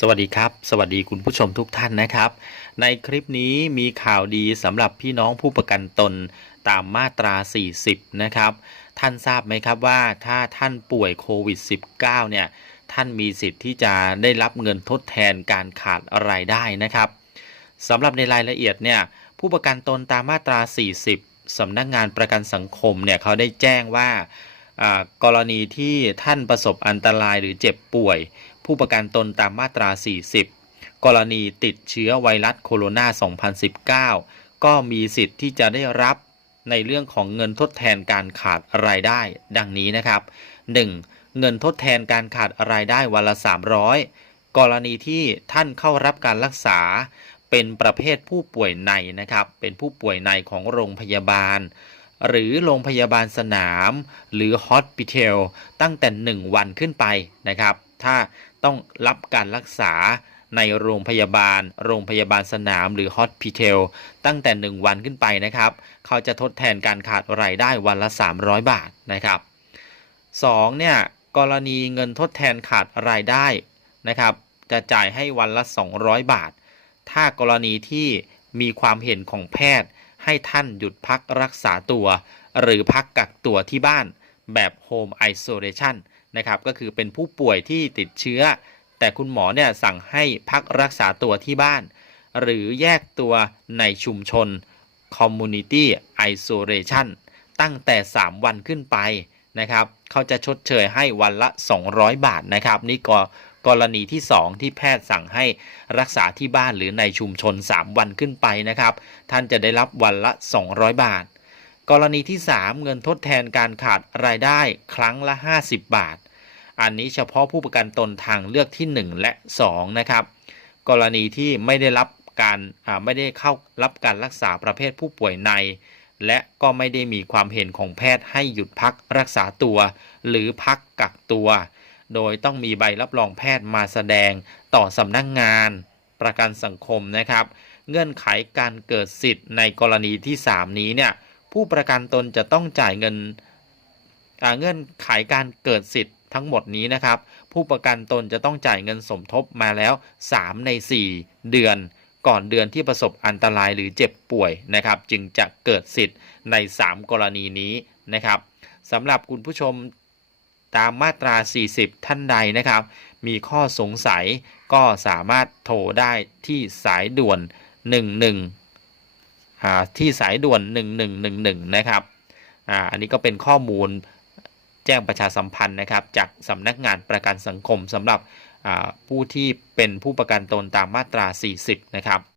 สวัสดีครับ สวัสดีคุณผู้ชมทุกท่านนะครับ ในคลิปนี้มีข่าวดีสำหรับพี่น้องผู้ประกันตนตามมาตรา 40 นะครับ ท่านทราบไหมครับว่าถ้าท่านป่วยโควิด -19 เนี่ย ท่านมีสิทธิ์ที่จะได้รับเงินทดแทนการขาดรายได้นะครับสำหรับในรายละเอียดเนี่ย ผู้ประกันตนตามมาตรา 40สำนักงานประกันสังคมเนี่ยเขาได้แจ้งว่าอ่า กรณีที่ท่านประสบอันตรายหรือเจ็บป่วย ผู้ประกันตนตามมาตรา 40 กรณีติดเชื้อไวรัสโคโรนา 2019 ก็มีสิทธิ์ที่จะได้รับในเรื่องของเงินทดแทนการขาดรายได้ ดังนี้นะครับ 1. เงินทดแทนการขาดรายได้วันละ 300 กรณีที่ท่านเข้ารับการรักษาเป็นประเภทผู้ป่วยในนะครับ เป็นผู้ป่วยในของโรงพยาบาล หรือโรงพยาบาลสนาม หรือฮอสพิเทลตั้งแต่ 1 วันขึ้นไปนะครับ ถ้าต้องรับการรักษาในโรงพยาบาล โรงพยาบาลสนาม หรือฮอสพิเทลตั้งแต่ 1 วันขึ้นไปนะครับ เขาจะทดแทนการขาดรายได้วันละ 300 บาทนะครับ 2 เนี่ยกรณีเงินทดแทนขาดรายได้นะครับ จะจ่ายให้วันละ 200 บาท ถ้ากรณีที่ มีความเห็นของแพทย์ ให้ท่านหยุดพักรักษาตัว หรือพักกักตัวที่บ้านแบบ Home Isolation นะครับก็คือเป็นผู้ป่วยที่ติดเชื้อ แต่คุณหมอเนี่ยสั่งให้พักรักษาตัวที่บ้าน หรือแยกตัวในชุมชน Community Isolation ตั้งแต่ 3 วันขึ้นไปนะครับ เขาจะชดเชยให้วันละ 200 บาทนะครับ นี่ก็ กรณีที่ 2 ที่แพทย์สั่งให้รักษาที่บ้านหรือในชุมชน 3 วันขึ้นไปนะครับ ท่านจะได้รับวันละ 200 บาท กรณีที่ 3 เงินทดแทนการขาดรายได้ครั้งละ 50 บาท อันนี้เฉพาะผู้ประกันตนทางเลือกที่ 1 และ 2 นะครับ กรณีที่ไม่ได้รับการไม่ได้เข้ารับการรักษาประเภทผู้ป่วยใน และก็ไม่ได้มีความเห็นของแพทย์ให้หยุดพักรักษาตัว หรือพักกักตัว โดยต้องมีใบรับรองแพทย์มาแสดงต่อสำนักงงาน ประกันสังคมนะครับ เงื่อนไขการเกิดสิทธิ์ในกรณีที่ 3 นี้เนี่ยผู้ประกันตนจะต้องจ่ายเงินเงื่อนไขการเกิดสิทธิ์ทั้งหมดนี้นะครับ ผู้ประกันตนจะต้องจ่ายเงินสมทบมาแล้ว 3 ใน 4 เดือนก่อนเดือนที่ประสบอันตรายหรือเจ็บป่วยนะครับ จึงจะเกิดสิทธิ์ใน 3 กรณีนี้นะครับสำหรับคุณผู้ชม ตามมาตรา 40 ท่านใดนะครับ มีข้อสงสัยก็สามารถโทรได้ที่สายด่วน 11อ่าที่สายด่วน 1111 นะครับอ่าอันนี้ก็เป็นข้อมูลแจ้งประชาสัมพันธ์นะครับ จากสำนักงานประกันสังคมสำหรับผู้ที่เป็นผู้ประกันตนตามมาตรา 40 นะครับ